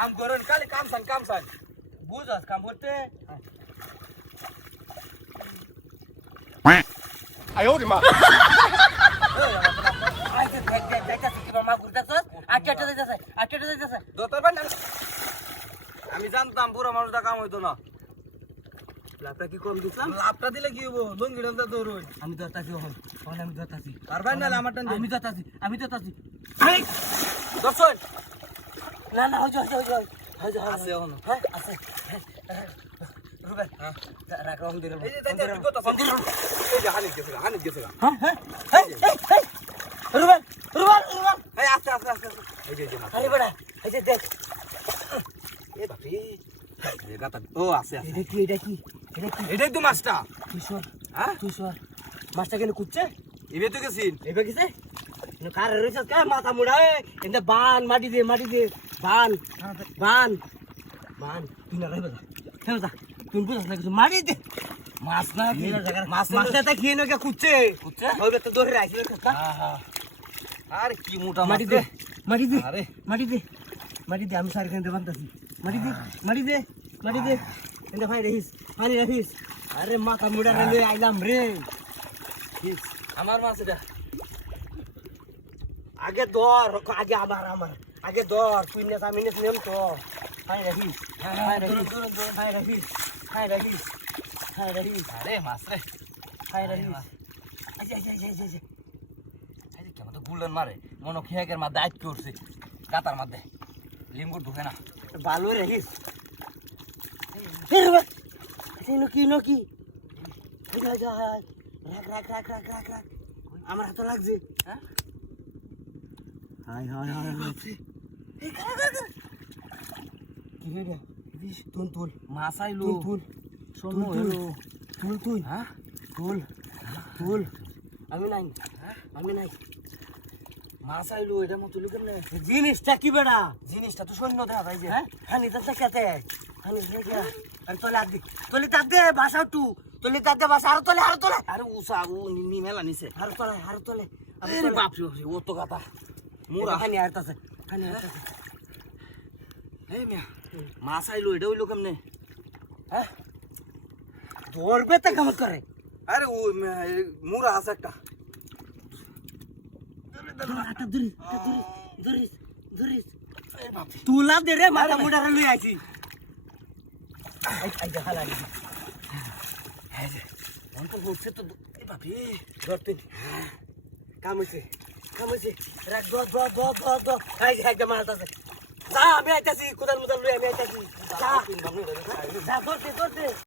কাম করেন খালি কাম সান বুঝাস কাম করতে 哎呦我的妈！ আমি জানতাম পুরো মানুষটা কাম হইতো না লাভটা কি কম দিছিলাম লাভটা দিলে কি হবো লঙ্গি ডালতে দৌড়ই আমি ধরতাছি ওহন আমি ধরতাছি পারবেন না আমার টান আমি ধরতাছি দর্শন না না হই আছে এখন হ্যাঁ আছে রুবেল হ্যাঁ রাখ রং দিরে এই যে তাই কত ফন্দি এই যে হানিফ গেছে হ্যাঁ হ্যাঁ রুবেল এই আস্তে এই যে আরে বড়া এই যে দেখ এ বাপি এই গাতা ও আছে এটা কি এটাই তো মাছটা কিশোর হ্যাঁ কিশোর মাছটা কেন কুচ্ছে এবে তো গেছিন এবে কিসে কার রইছস কা মাথা মুড়ায় এন্ড বান মাটি দে বান তুই না রইবা যা তুই বুঝছ না কিছু মাটি দে মাছ না মাছটা তা খেয়ে নকে কুচ্ছে হবে তো ধরে রাখি হ্যাঁ আর কি মোটা মাটি দে আরে মাটি দে আমি সারি খান দেবান্তাছি মাটি দে এন্ড ভাই রাখিস আরে মাথা মুড়া রে আইলাম রে আমার মাছ এটা আগে ধর আগে আমার আগে ধর তুই নেস আমি নেম তো হাই রাখিস আরে মাছ রে হাই রাখিস আচ্ছা এই যে কেমন তো গুলন মারে মনো খেয়াকের মা দাইট করছে গাতার মধ্যে লিম্বু ঢুকে না ভালো রাখিস নকি রাখ আমার হাতে লাগছে হ্যাঁ হাই কি রে তুল মাছ আইলো তুল হ্যাঁ তুল আমি নাই মাছ আইলো এটা মতো তুলি কেমনে জিনিসটা কি বেড়া জিনিসটা তো সৈন্য দেখা যায় যে হ্যাঁ হানি তো খেতে হানি আর তোলে তার দে বাসা টু তোলে তার দে বাসা আর তোলে আরে উষা ও মেলা নিছে আর তোলে আরে বাপরে ও তো গাতা মোরা হানি আরতাছে এই মিয়া মাছ আইলো এটা হইলো কেমনে হ্যাঁ ধরবে তো কাম করে আরে ও মোরা আছে একটা ধরিস তুলা দে রে মাথা মুড়া লই আইছি আই দেখা লাগি অন্তর হচ্ছে তো এই বাপরে ধরতে কাম হইছে রাখ দ আই যে মারতাছে যা আমি আইতাছি কোদাল মুদাল লই আমি আইতাছি যা ধরতে